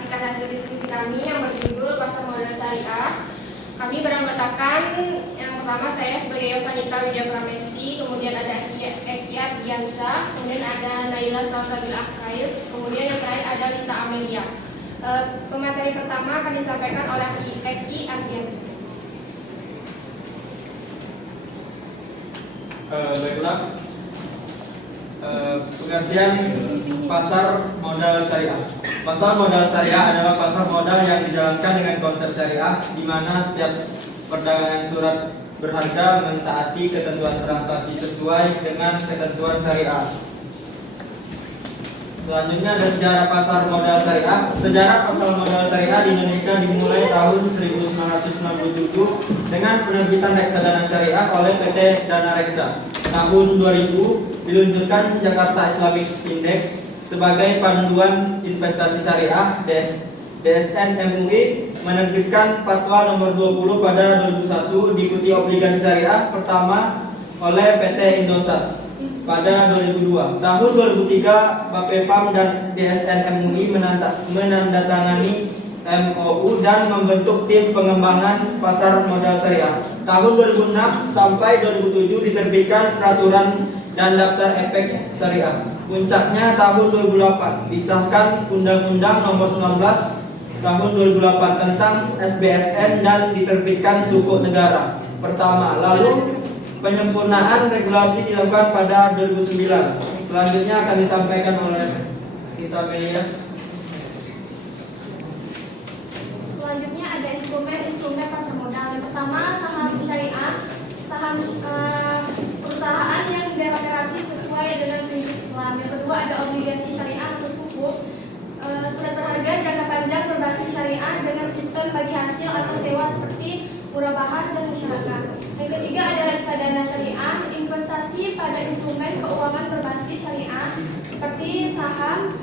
mempresentasikan hasil diskusi kami yang berjudul Pasar Modal Syariah. Kami beranggotakan yang pertama saya sebagai Vanita Widya Pramesti, kemudian ada Eki Ardiansa, kemudian ada Naila Salsabil Akhair, kemudian yang terakhir ada Lita Amelia. Pemateri pertama akan disampaikan oleh Eki Ardiansa. Baiklah, pengertian pasar modal syariah. Pasar modal syariah adalah pasar modal yang dijalankan dengan konsep syariah, di mana setiap perdagangan surat berharga mentaati ketentuan transaksi sesuai dengan ketentuan syariah. Selanjutnya ada sejarah pasar modal syariah. Sejarah pasar modal syariah di Indonesia dimulai tahun 1997 dengan penerbitan reksadana syariah oleh PT Dana Reksa. Tahun 2000 diluncurkan Jakarta Islamic Index sebagai panduan investasi syariah. DSN MUI menerbitkan Fatwa nomor 20 pada 2001, diikuti obligasi syariah pertama oleh PT Indosat pada 2002. Tahun 2003 Bapepam dan DSN MUI menandatangani MOU dan membentuk tim pengembangan pasar modal syariah. Tahun 2006 sampai 2007 diterbitkan peraturan dan daftar efek syariah. Puncaknya tahun 2008 disahkan Undang-Undang Nomor 19 Tahun 2008 tentang SBSN dan diterbitkan Sukuk Negara pertama. Lalu penyempurnaan regulasi dilakukan pada 2009. Selanjutnya akan disampaikan oleh Lita Amelia. Selanjutnya ada instrumen pasar modal. Yang pertama, saham syariah, saham perusahaan yang beroperasi sesuai dengan prinsip Islam. Yang kedua ada obligasi syariah atau sukuk, surat berharga jangka panjang berbasis syariah dengan sistem bagi hasil atau sewa seperti murabahah dan musyarakah. Yang ketiga ada reksadana syariah, investasi pada instrumen keuangan berbasis syariah seperti saham,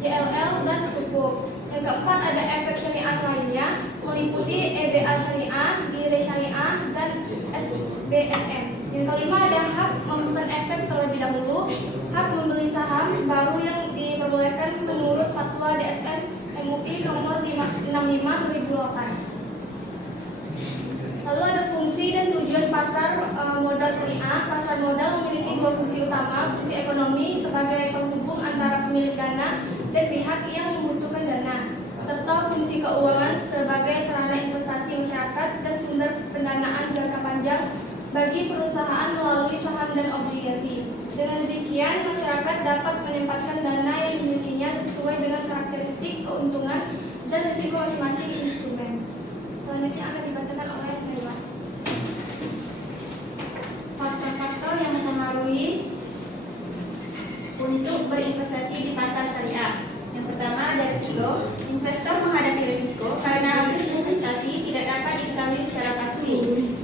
JLL dan sukuk. Yang keempat ada efek syariah lainnya meliputi EBA syariah, dire syariah, dan SBSN. Yang kelima ada hak memesan efek terlebih dahulu, hak membeli saham baru yang diperbolehkan menurut Fatwa DSN MUI nomor 65/2008. Lalu ada fungsi dan tujuan pasar modal syariah. Pasar modal memiliki dua fungsi utama, fungsi ekonomi sebagai penghubung antara pemilik dana dan pihak yang membutuhkan dana, serta fungsi keuangan sebagai sarana investasi masyarakat dan sumber pendanaan jangka panjang bagi perusahaan melalui saham dan obligasi. Dengan demikian, masyarakat dapat menempatkan dana yang dimilikinya sesuai dengan karakteristik, keuntungan, dan risiko masing-masing instrumen. Selanjutnya akan dibacakan oleh Naila. Faktor-faktor yang mempengaruhi untuk berinvestasi di pasar syariah. Yang pertama ada risiko. Investor menghadapi risiko karena hasil investasi tidak dapat diketahui secara pasti.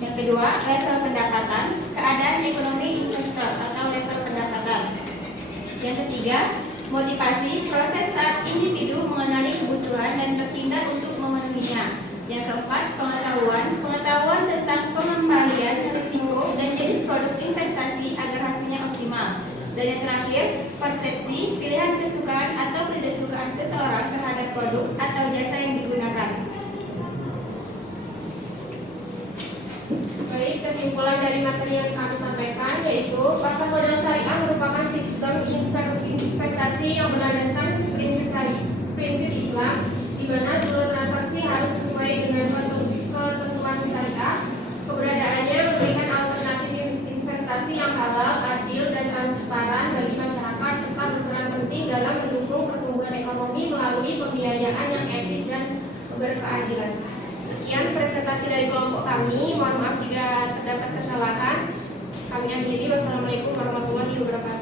Yang kedua, level pendapatan, keadaan ekonomi investor atau level pendapatan. Yang ketiga, motivasi, proses saat individu mengenali kebutuhan dan bertindak untuk memenuhinya. Yang keempat, pengetahuan tentang pengembalian risiko dan jenis produk investasi agar hasilnya optimal. Dan yang terakhir, persepsi, pilihan kesukaan atau ketidaksukaan seseorang terhadap produk atau jasa yang digunakan. Baik, kesimpulan dari materi yang kami sampaikan yaitu pasar modal syariah merupakan sistem investasi yang berlandaskan prinsip Islam, di mana seluruh transaksi harus sesuai dengan ketentuan syariah. Keberadaannya memberikan alternatif investasi yang halal, adil, dan transparan bagi masyarakat serta berperan penting dalam mendukung pertumbuhan ekonomi melalui pembiayaan yang etis dan berkeadilan. Sekian presentasi dari kelompok kami. Mohon maaf jika terdapat kesalahan. Kami akhiri. Wassalamualaikum warahmatullahi wabarakatuh.